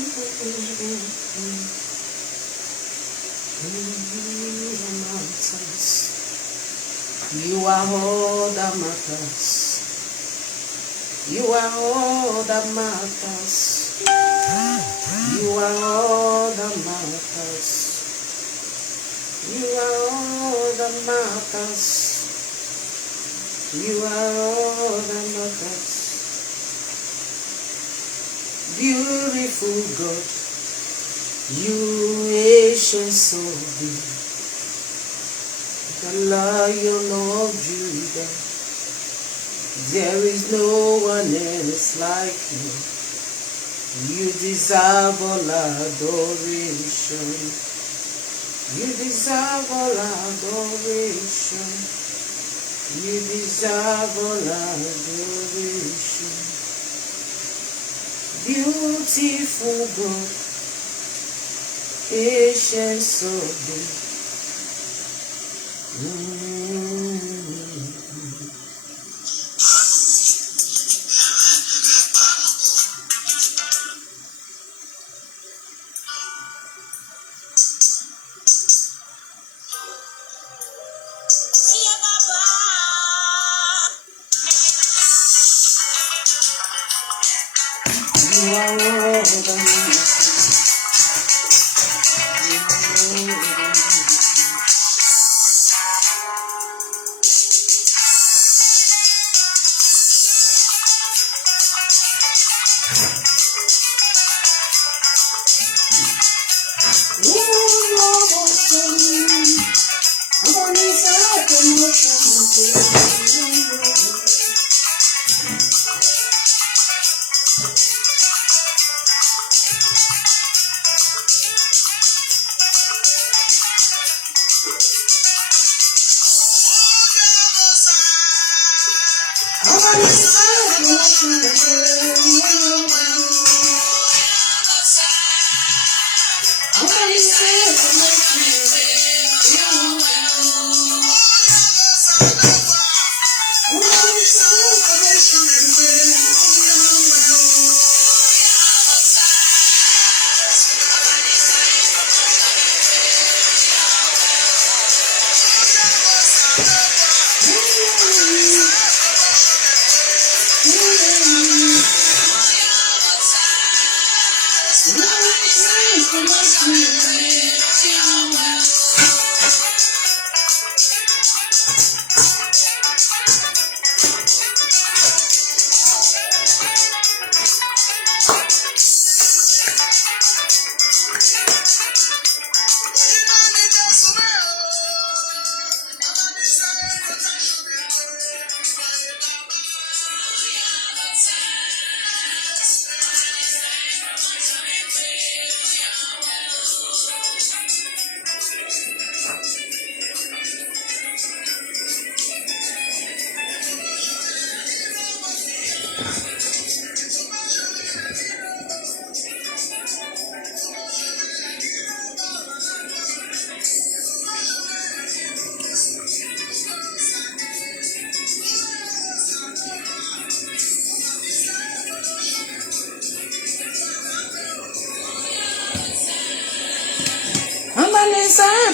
You are all that matters. You are all that matters. You are all that matters. You are all that matters. You are all that matters. Beautiful God, you ancient of days, the Lion of Judah. There is no one else like you. You deserve all adoration. You deserve all adoration. You deserve all adoration. Beautiful God, ancient of days. You are all that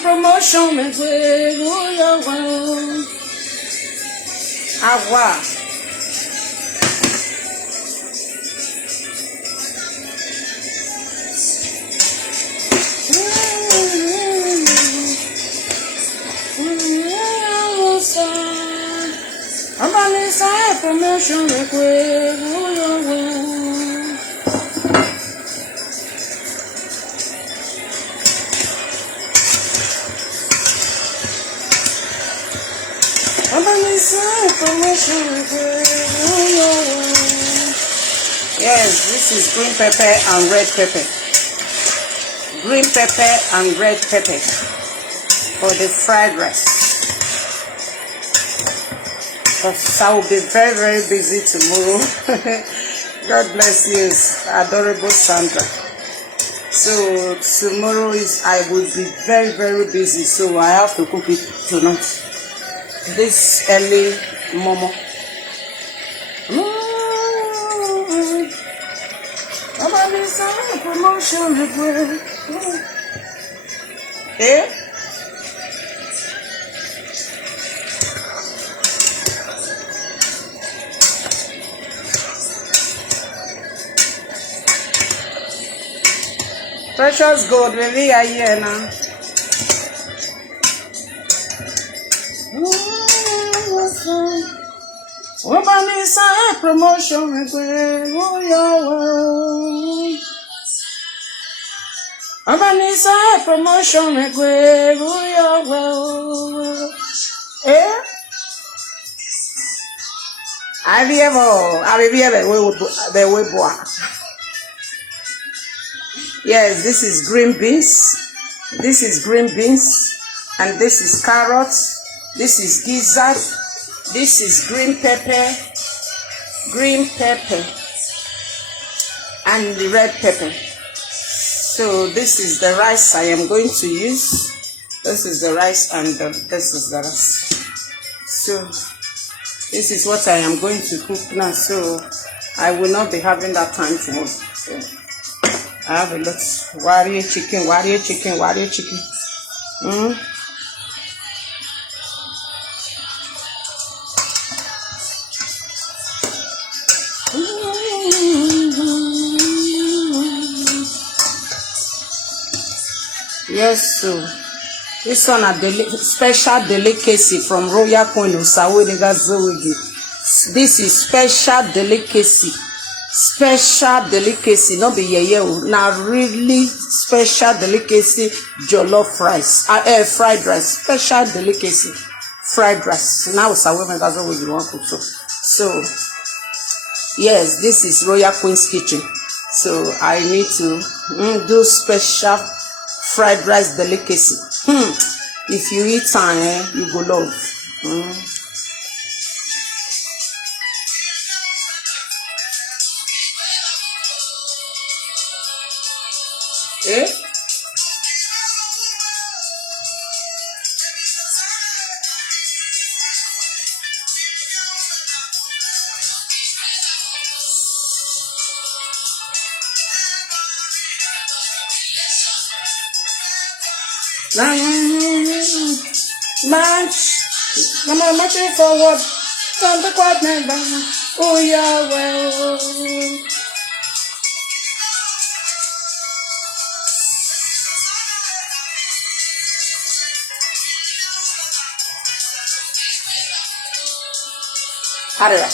promotion me fue agua. Promotion me fue Yes, this is green pepper and red pepper. Green pepper and red pepper for the fried rice. Because I will be very, very busy tomorrow. God bless you, adorable Sandra. So tomorrow I will be very, very busy. So I have to cook it tonight. This early momo. promotion request. Eh? Precious gold, really, I hear now. Woman is a promotion request. Oh, yeah, woman is a promotion request. Oh, yeah, eh? I be the way boy. Yes, this is green beans. This is green beans. And this is carrots. This is gizzard. This is green pepper. Green pepper. And the red pepper. So this is the rice I am going to use. This is the rice and this is the rice. So this is what I am going to cook now. So I will not be having that time tomorrow. So I have a lot. Warrior chicken, warrior chicken, warrior chicken. Yes, so this one a special delicacy from Royal Queen Usawedega Zowegi. This is special delicacy. Special delicacy, not be yeye. Now really special delicacy jollof rice. Fried rice. Special delicacy fried rice. Now Usawedega Zowegi want to cook. So yes, this is Royal Queen's kitchen. So I need to do special fried rice delicacy. If you eat time, you go love. Eh? March, come on, marching forward. Don't be quiet, never. Oh, yeah, well. Hurry up.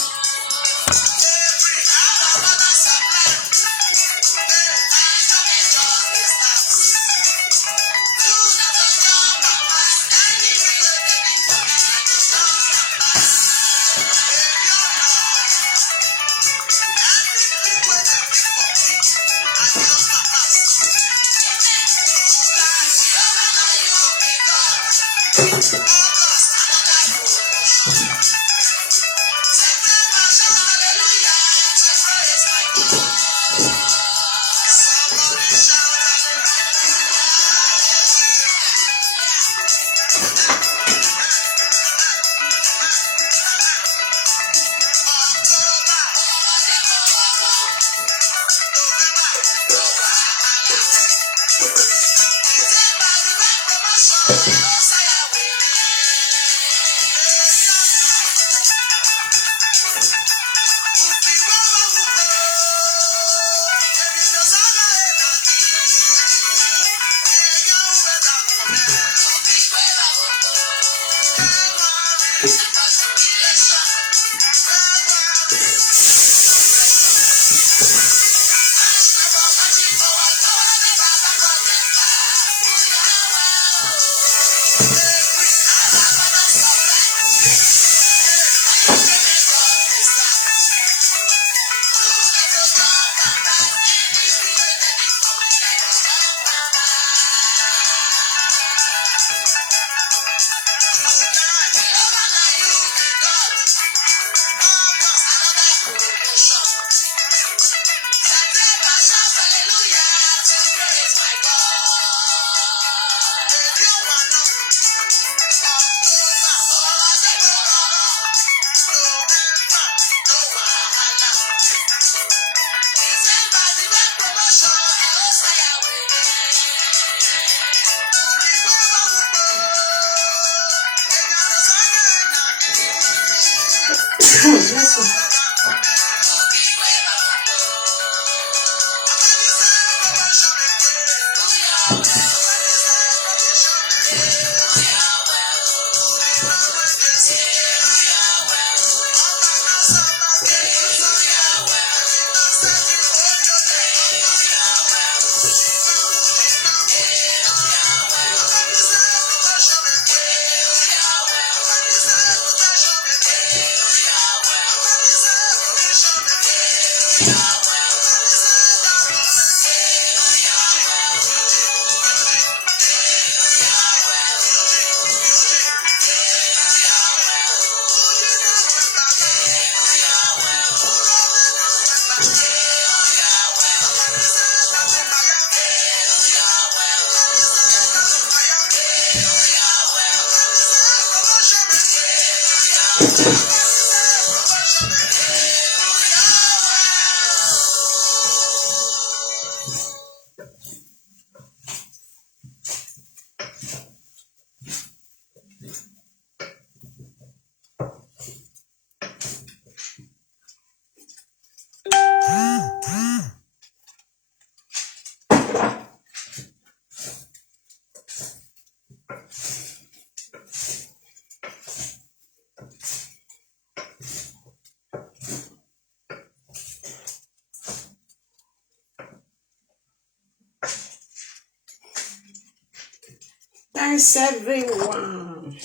Thanks everyone.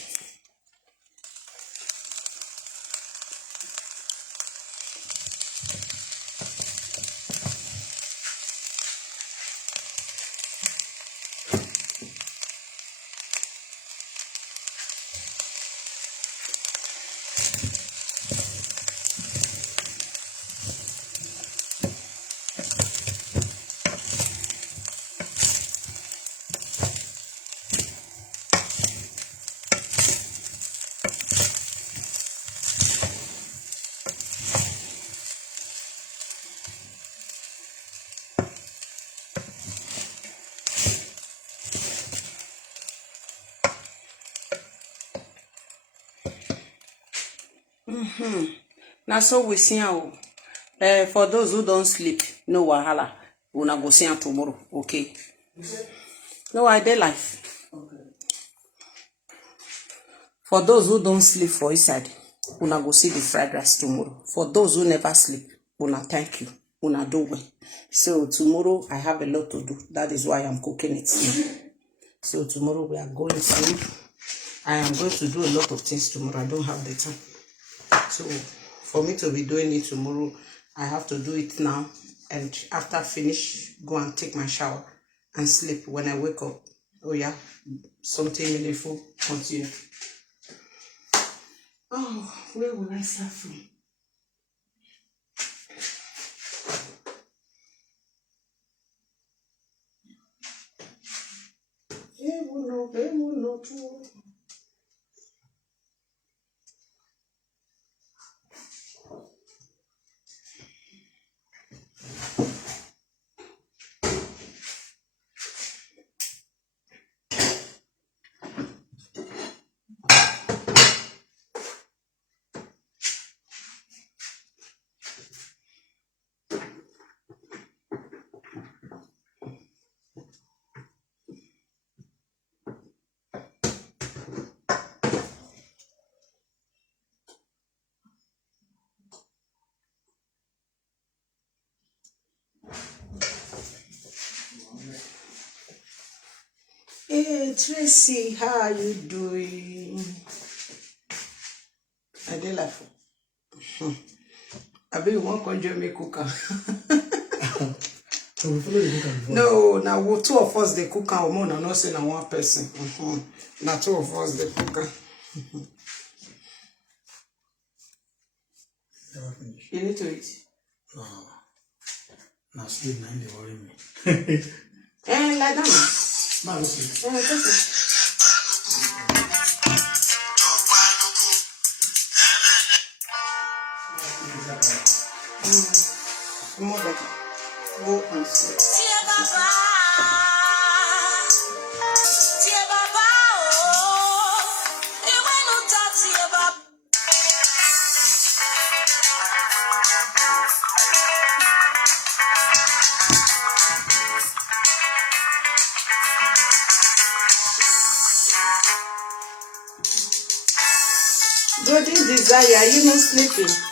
Now so we see how for those who don't sleep, no wahala. Una go see am tomorrow, okay? No, I dey life. Okay. For those who don't sleep for inside, una go see the fried rice tomorrow. For those who never sleep, una thank you. Una do well. So tomorrow I have a lot to do. That is why I'm cooking it. So tomorrow we are going to. I am going to do a lot of things tomorrow. I don't have the time. So for me to be doing it tomorrow, I have to do it now. And after finish, go and take my shower and sleep. When I wake up, oh yeah, something meaningful continue. Oh, where will I start from? Hey Tracy, how are you doing? I dey laugh. I bet you won't conjure me cooker. No, now two of us they cook our more, not saying one person. Now two of us they cook. You need to eat. No. Now sleep now they worry me. Like that. No, sleep. More better. Go and sleep. Desire, are you not sleeping?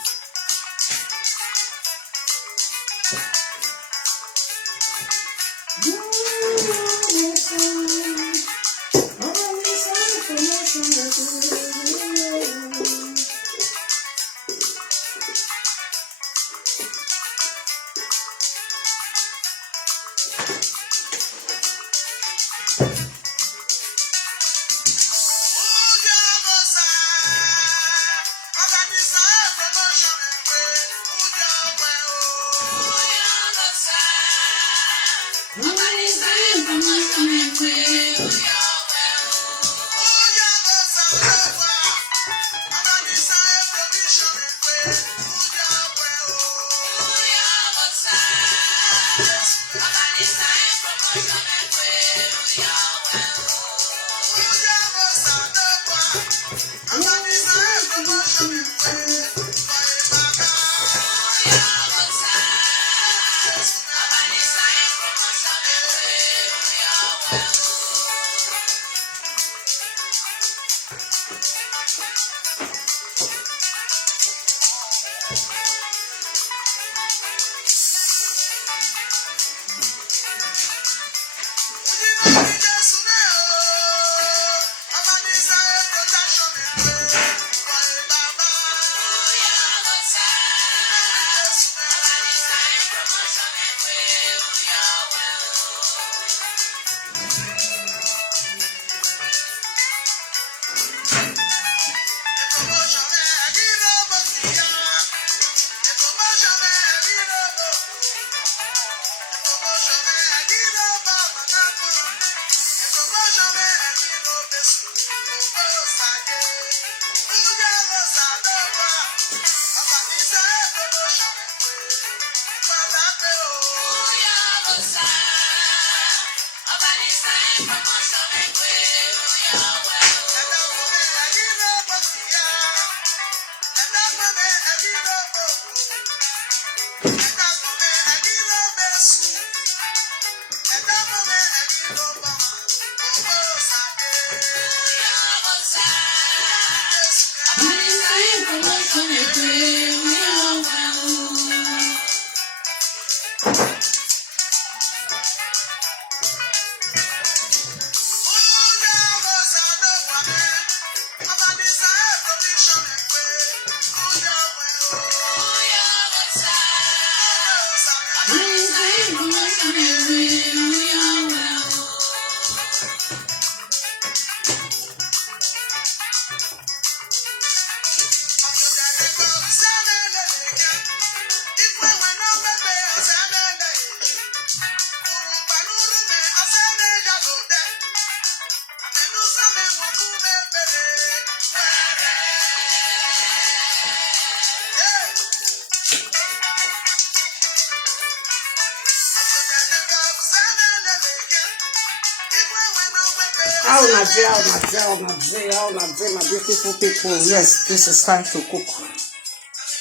How my beautiful people. Yes, this is time to cook.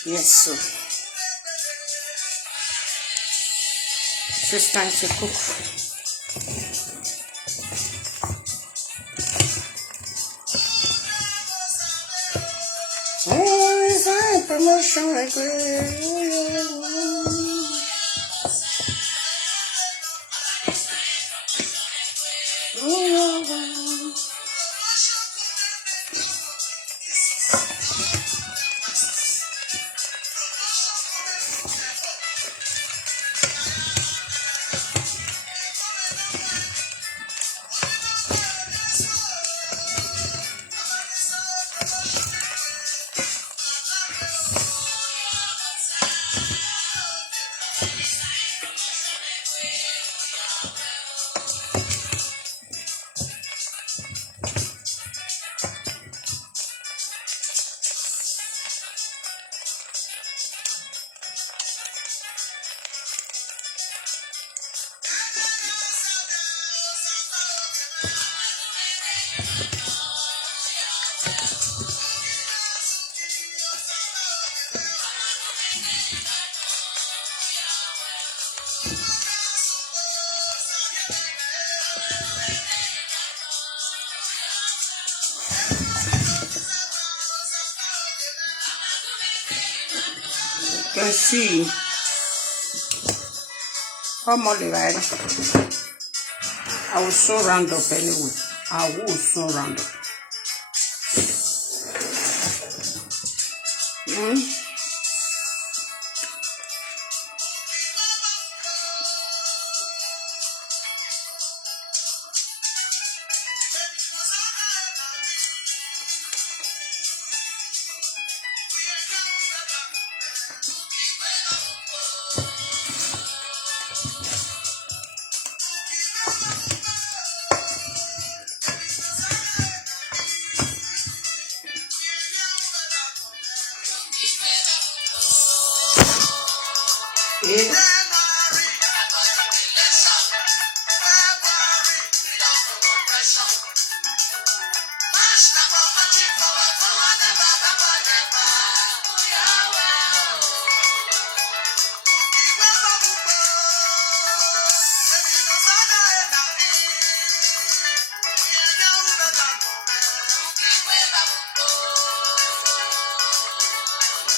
Yes, so this is time to cook. Oh, it's time promotion like can see. Come on, right? I will soon round up anyway. I will soon round up. Yeah.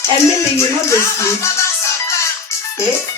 Emily, you know the sleep. Eh?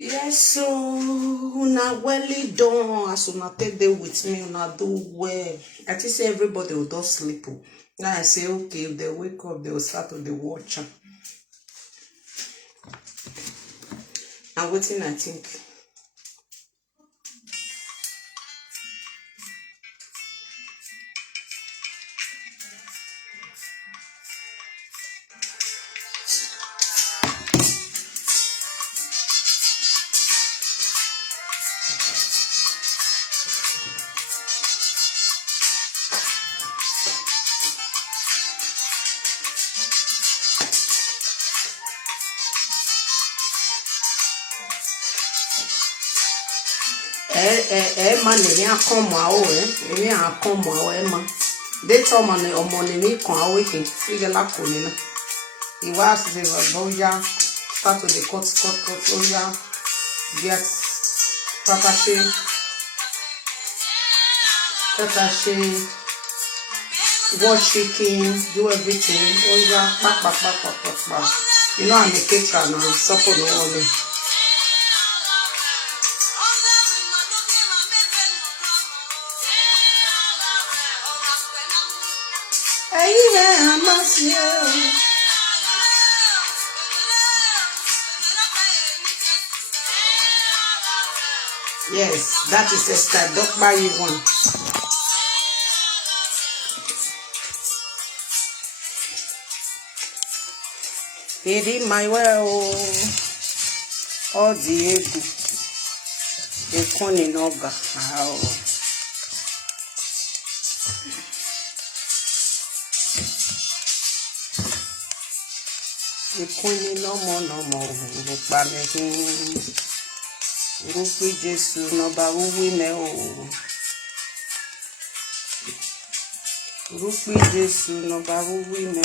Yes, so una well done. As una take day with me, una do well. I think say everybody will just sleep. Now I say okay, if they wake up, they will start to the watch. And waiting, I think. Man, ni come out, ni come out, man. They told me ni come out weekend. Figure la kunina. He was the boya start to the cut oya get patache wash chicken, do everything. Oya back. You know I'm a caterer now, support no only. Yes, that is a style. Don't buy you one. Eri my well, all the ego, the corny noga. The corny no more. Rupi Jesu no ba wuwi me o. Rupi Jesu no ba wuwi me o.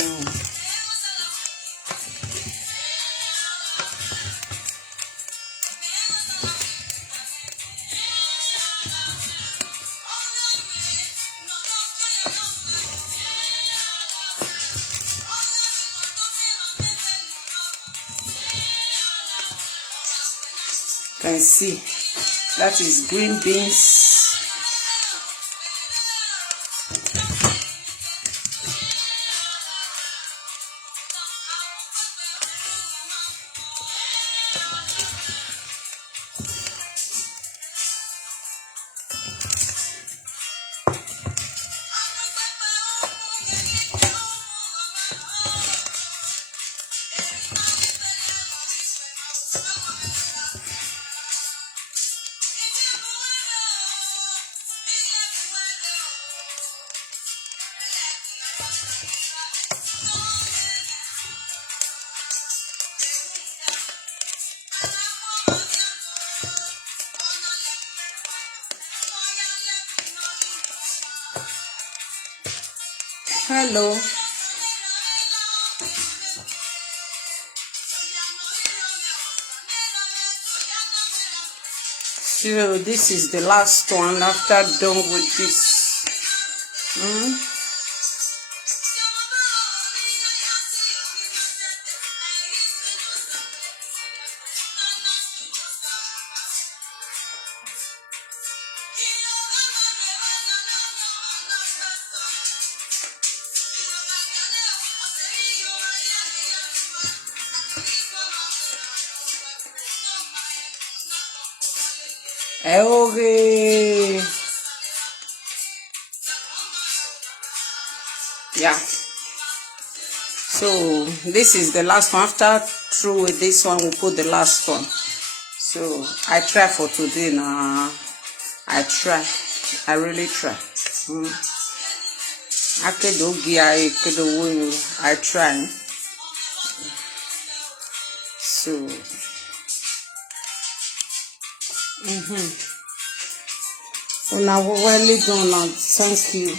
Can see that is green beans. Hello. So this is the last one after done with this. Okay. Yeah. So this is the last one. After through with this one, we'll put the last one. So I try for today now. I try. I really try. I try. So now well done. Thank you.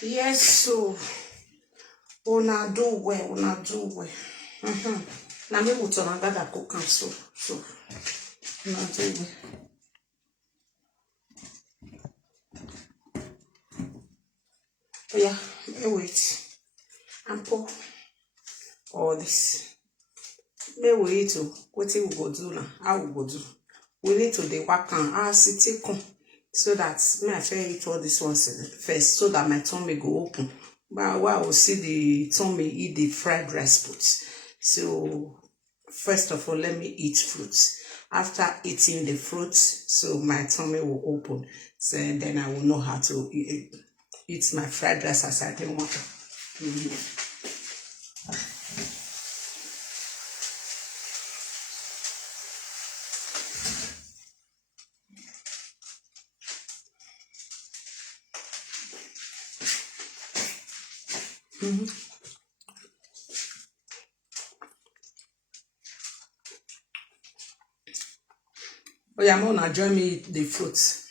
Yes, so una do well, una do well. Now me put on that cook and so una do well. Oh yeah, wait. And pour all this. May wait to what we go do now. How we go do? We need to the work and sit so that me I fair eat all these ones first so that my tummy go open. But while I will see the tummy eat the fried rice puts. So first of all, let me eat fruits. After eating the fruits, so my tummy will open. So then I will know how to eat my fried rice as I didn't want. Oh yeah, Mona, join me eat the fruits.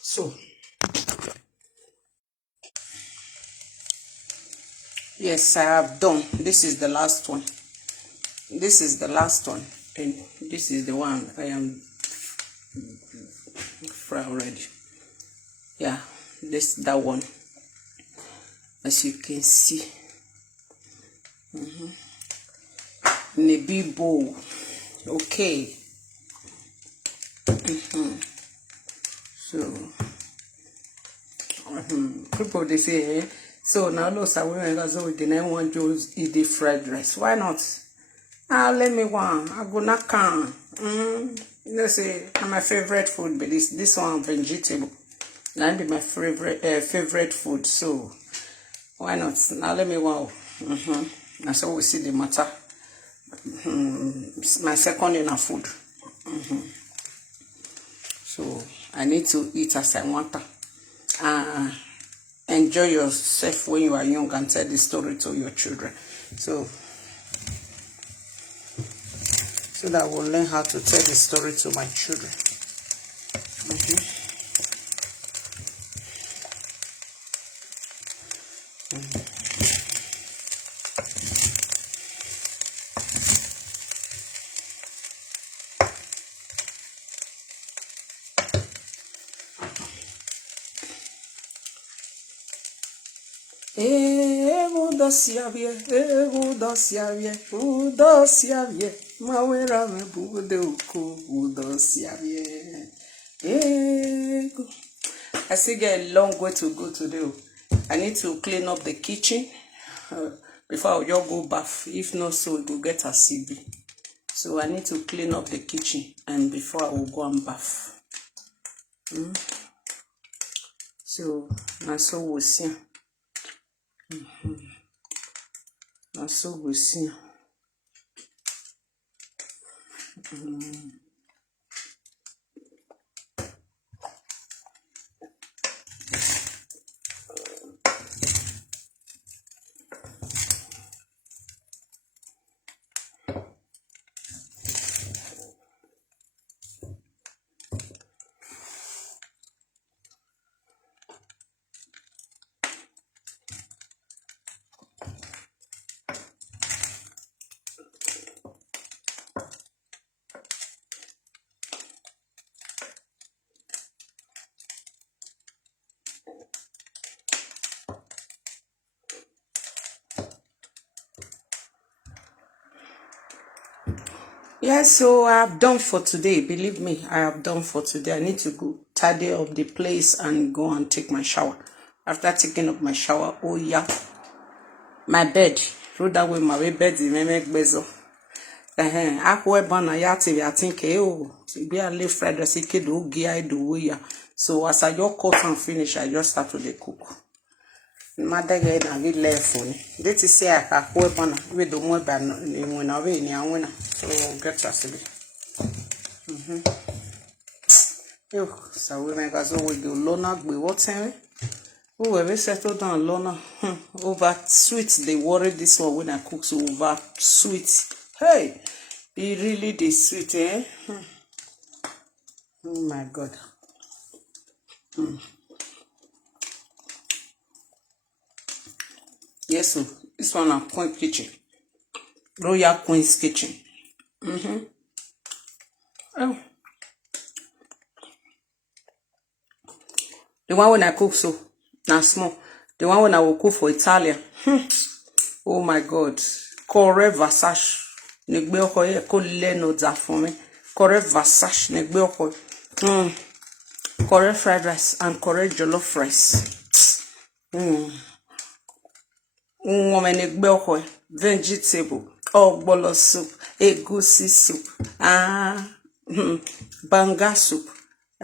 So yes, I have done. This is the last one. This is the last one, and this is the one I am fry already. Yeah, that one. As you can see, in a big bowl. Okay. So people they say, so now those are women that so the name want to eat the fried rice. Why not? Let me one. I go not can. You know say my favorite food, but this one vegetable. That be my favorite food. So why not? Now let me one. That's how we see the matter. My second in a food. So I need to eat as I want. Enjoy yourself when you are young and tell the story to your children. So that I will learn how to tell the story to my children. Mawera me bude uko udosiavie. I still get a long way to go today. I need to clean up the kitchen before I just go bath. If not, so it will get a CB. So I need to clean up the kitchen and before I will go and bath. So now so we'll see. Now so we'll see. Yes, so I have done for today. Believe me, I have done for today. I need to go tidy up the place and go and take my shower. After taking up my shower, oh yeah, my bed. Throw that way my bed in make bezo. Akwe bana ya TV I think be a live fried rice do I do ya. So as I just cut and finish, I just start to the cook. Mother get na be left for me. This is say akwe bana we do more ban when away ni awena. So get us be. Yo, so we make us we do lona gbe what time? Oh, we settle down lona. Over sweet they worry this one when I cook so over sweet. Hey, it really the sweet, eh? Oh my God. Yes, so this one is Queen Kitchen. Royal Queen's Kitchen. Oh. The one when I cook so, now small. The one when I will cook for Italian. Oh my God. Correct Versace. Negbe oko ye ko leno da for me. Correct Versace negbe oko. Correct fried rice and correct jollof rice. Woman negbe oko. Vegetable. Ogbolo soup. Egusi soup. Banga soup.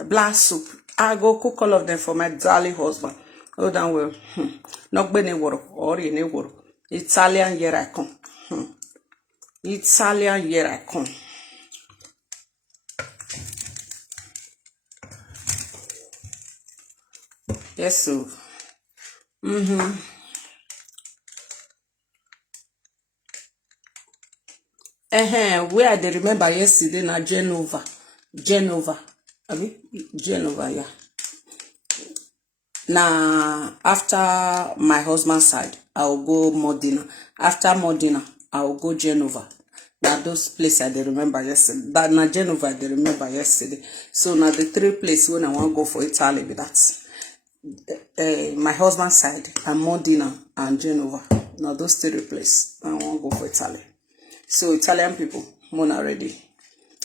Black soup. I go cook all of them for my darling husband. Hold on well. Not bene woro or in a woro. Italian here I come. Italian here I come. Yes, so. Where I remember yesterday na Genova. Genova, yeah. Now, after my husband's side, I will go Modena. After Modena, I will go Genova. Now, those places I remember yesterday. But na Genova, I remember yesterday. So, now the three places when I want to go for Italy, be that. My husband's side, and Modena, and Genova. Now, those three places, I want to go for Italy. So, Italian people, Mona ready.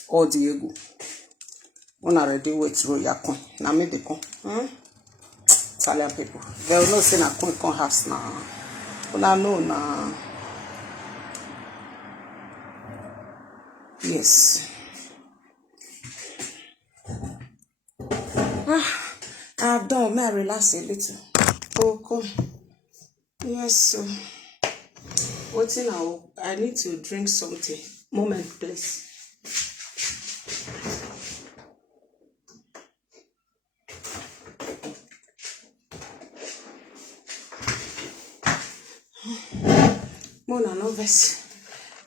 All Diego. Mona ready with Royal Queen. Now, me the con. Italian people. They will not say na Queen con house now. But I know now. Yes. I've done. May I relax a little? Okay. Yes, so. What's now? I need to drink something. Moment, please. Mona novice.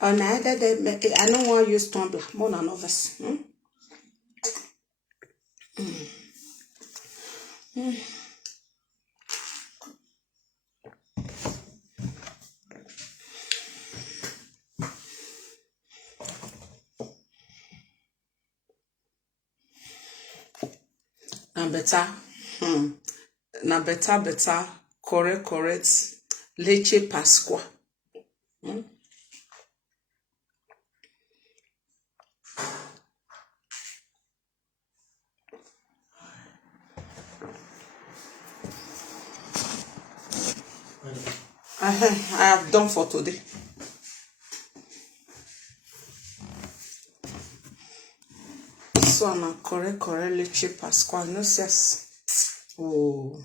And I don't want to use tumbler. Mona novice. Na better. Na better. Correct. Leche Pasqua. I have done for today. This one correct leche Pasqua. No sense. Oh,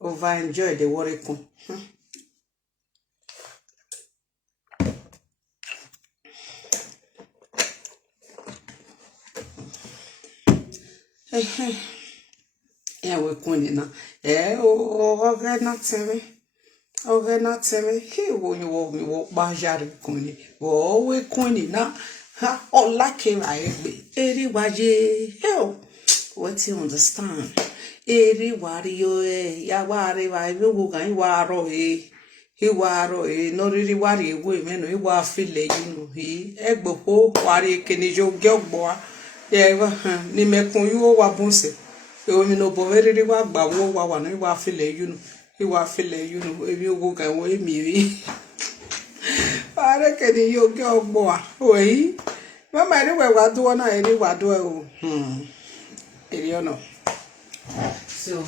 over enjoy the worry con. Yeah, we're going now. Okay, not tell me. Okay, not tell me. He won't you walk me walk by Jari Kuni. Oh, we're going now. Ha, all lucky I be. Eri waje. Hell, what you understand? Eri wario, ya wari, I will go and waro, he waro, no really worry, women, we were feeling, he, egbo, worry, can you go, boy? Yeah, ni mekun yu wa bunse e o mi no bo very wa gba wo wa no wa fele you know he wa fele you know e bi ogo kan wo mi ri are ke ni yo ge ogbo a o yi Mama, anyway, what do I any what do I? You know. So,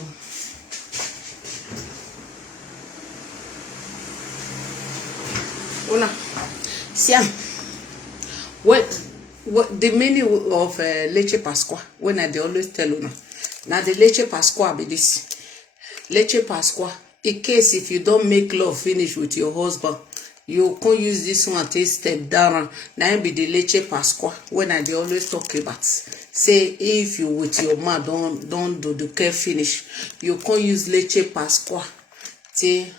Una, Siam, what the meaning of leche pasqua? When I always tell Una, now the leche pasqua be this. Leche pasqua. In case if you don't make love finish with your husband, you can't use this one take step down. Now be the leche pasqua. When I always talk about, say if you with your man don't do the care finish, you can't use leche pasqua. Say,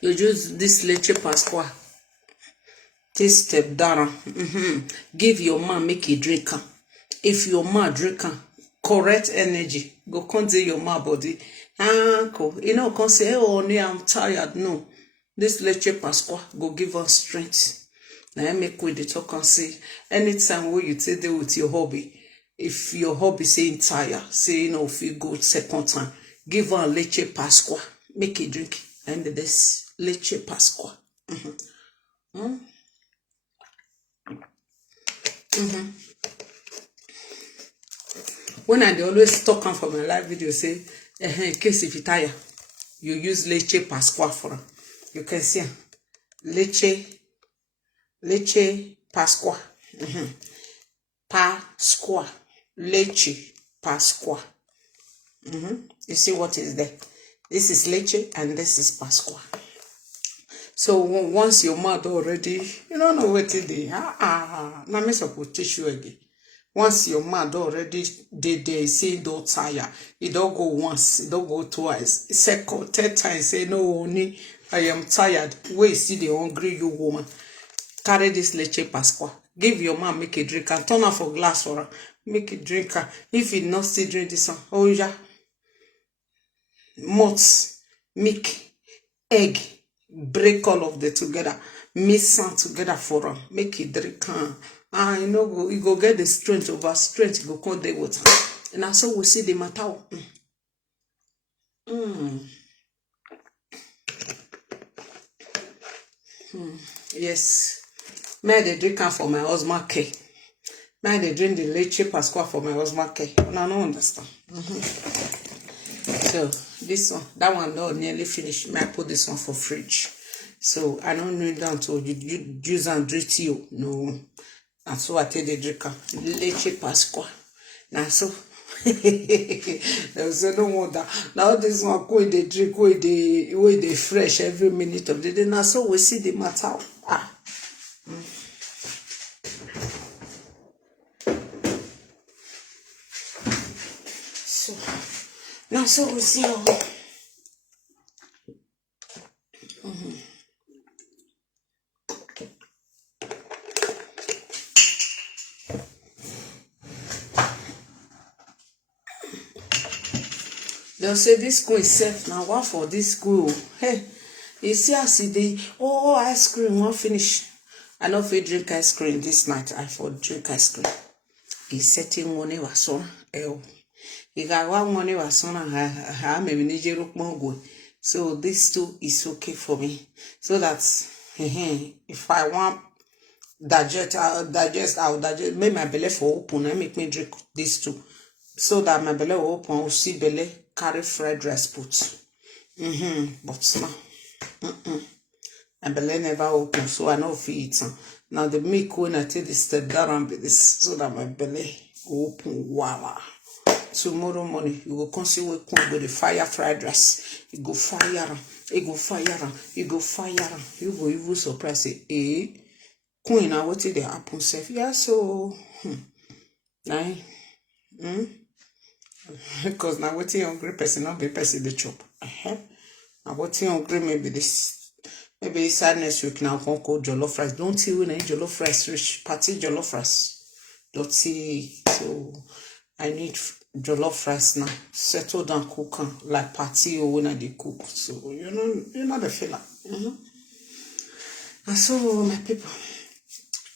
you use this leche pasqua. Take step down. Give your man make a drink. If your man drink correct energy, go contain your man body. Cool. You know, can say, oh, I'm tired. No, this leche pasqua go give us strength. Now I make with the talk and say, anytime when you take there with your hobby, if your hobby saying tired, say you know if you go second time, give her leche pasqua, make a drink, and this leche pasqua. When I always talk on for my live video, say, in case if you tire, you use leche pasqua for them. You can see leche pasqua. Pasqua. Leche pasqua. You see what is there? This is leche and this is pasqua. So once your mouth already, you don't know what it is. Now me suppose teach you again. Once your man already did there, say don't tire. You don't go once, you don't go twice. Second, third time, say no, only I am tired. Wait, see the hungry you woman. Carry this leche pasqua. Give your man make a drink and turn her for glass for her. Make a drink. If he not still drink this one, oh yeah. Mots, milk, egg, break all of them together. Mix them together for her. Make it drink. You know, you go get the strength over strength, you go come there with her. And so we see the matter. Yes. May they drink for my husband care. May they drink the leche pasqua for my husband care. I don't understand. So this one, that one not nearly finished. May I put this one for fridge? So I don't need them to use and drink you. No. And so I take the drinker. Leche pasqua. Now so there was no wonder. Now this one go in the drink, go in the fresh every minute of the day. Now so we see the matter. So now so we see all. They'll say this school is safe now. What for this school? Hey, you see, I see the ice cream won't finish. I know if you drink ice cream this night, I for drink ice cream. He's setting money was on. He got one money was on. I may manage mongo. So this too is okay for me. So that if I want digest, I'll digest. Make my belly for open and make me drink this too. So that my belly will open, I'll see belly carry fried rice put. But now, my belly never open, so I know if it. Now the milk when I take this step down and be this, so that my belly will open. Voila. Tomorrow morning, you will consider with the fire fried rice. You go fire, you go fire, you go fire, you go even surprise it. Queen, now what did they happen? Safe, yeah. So, because now what you hungry person, not be person the chop. Now what you hungry maybe this, maybe sadness week now can call jollof rice. Don't see when I eat jollof rice rich party jollof rice. Don't see. So I need jollof rice now. Settle down cook like party or when I dey cook. So you know the feel. And so my people,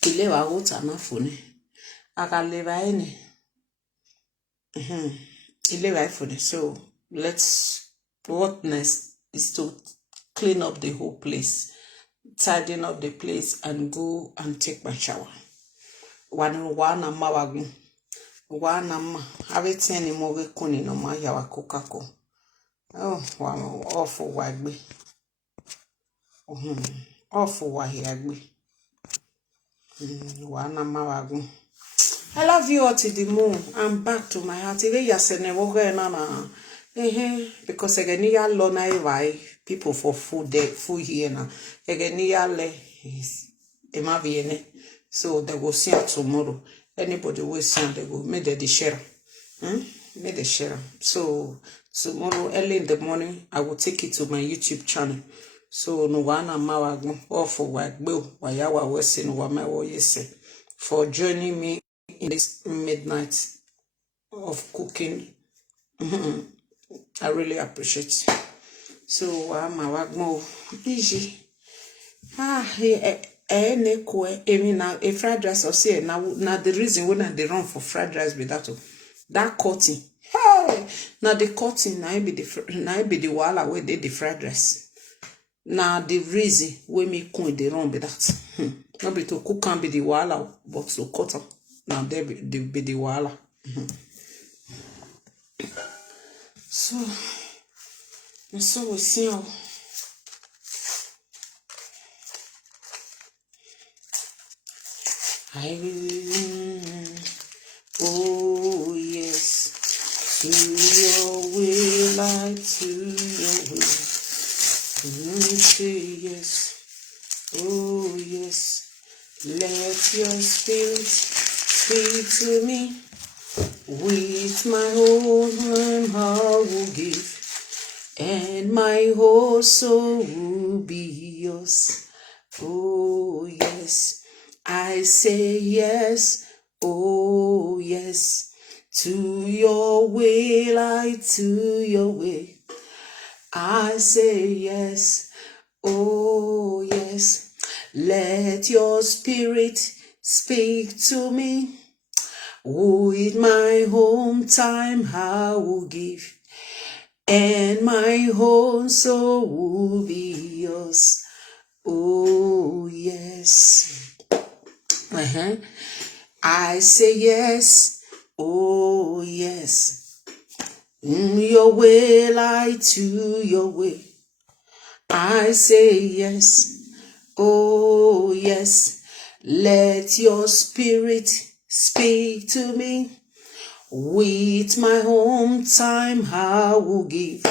ile wa water na phone. I can live any. So what next is to clean up the whole place. tidying up the place and go and take my shower. Wana mawagu. Wana ma. Everything any more kuni no ma yawa kokako. Oh, awful wagbe. Awful wahiyagbe. Wana mawagu. I love you all to the moon. I'm back to my heart. Because again, ya lona evai people for food there, food here now. Again, ya le is emaviene. So they go see her tomorrow. Anybody will see they go make the share. Make the share. So tomorrow early in the morning, I will take it to my YouTube channel. So no one amawago or for wagbo wayawa wesin wamawo yese for joining me in this midnight of cooking. I really appreciate it. So I'm a wagmo easy. A fried rice or say now the reason when they run for fried rice be that cutting. Hey, now the cutting now be the wala where they the fried rice. Now the reason when me coin they run be that. Not be to cook can be the wala, but to cut them. Now they be the wala. So we see how. Oh yes, to your will, to your will. Say yes, oh yes. Let your spirit speak to me. With my whole hand I will give, and my whole soul will be yours. Oh yes, I say yes, oh yes, to your will, to your way. I say yes, oh yes, let your spirit speak to me. With my home time I will give, and my whole soul will be yours. Oh yes. I say yes, oh yes. Your way, to your way. I say yes, oh yes. Let your spirit speak to me. With my home time I will give,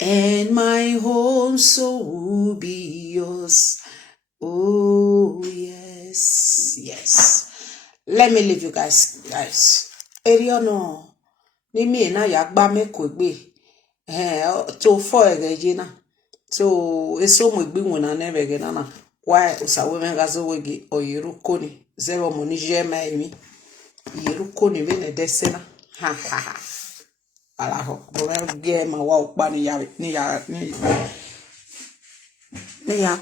and my whole soul will be yours. Oh yes, yes. Let me leave you guys. Eriono ni mi na ya gba me ko gbe to fo egeje na so eso mo gbe won na nevege na why usawe me gazo wege oyiru koni zero money jema emi yiru koni be ne desena ha alaho bo ge ma wa upa ni ya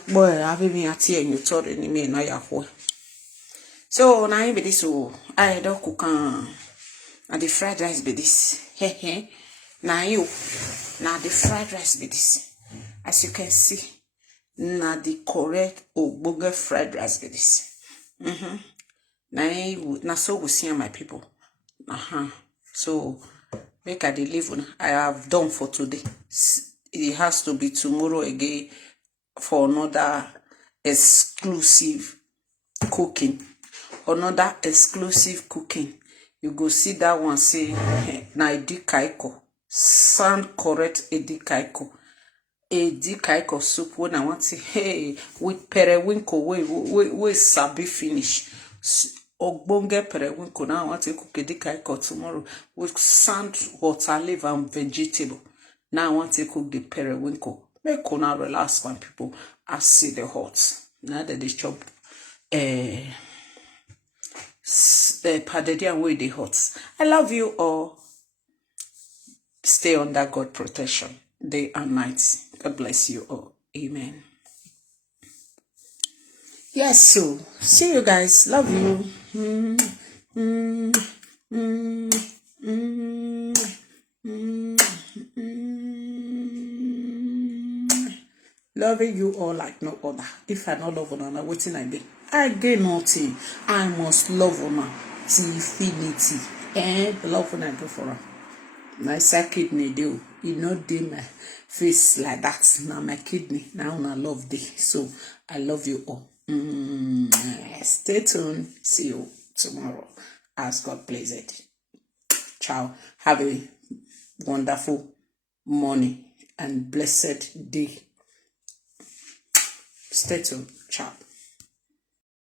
boy ave mi ati enyu tori ni mi na ya ho. So now be this I don't cook and the fried rice be this. Now the fried rice be this. As you can see, now the correct ogbonge fried rice be this. Now so we see my people. So make I deliver. I have done for today. It has to be tomorrow again for another exclusive cooking. Another exclusive cooking. You go see that one say na edikaiko. Sound correct edikaiko. Edikaiko soup when I want to with periwinkle we sabi finish. Ogbonge periwinkle now I want to cook edikaiko tomorrow with sand, water leaf and vegetable. Now I want to cook the periwinkle. Make una relax, my people. I see the hot. Now that they chop Padedian way the hot. I love you all. Stay under God protection day and night. God bless you all. Amen. Yes, so see you guys. Love you. Loving you all like no other. If I not love una, na wetin I dey. I get nothing. I must love una till infinity. The love una do for am. My side kidney dey o. E no dey my face like that. Na my kidney. Na una love dey. So I love you all. Stay tuned. See you tomorrow as God pleased. Ciao. Have a wonderful morning and blessed day. Stay tuned. Ciao.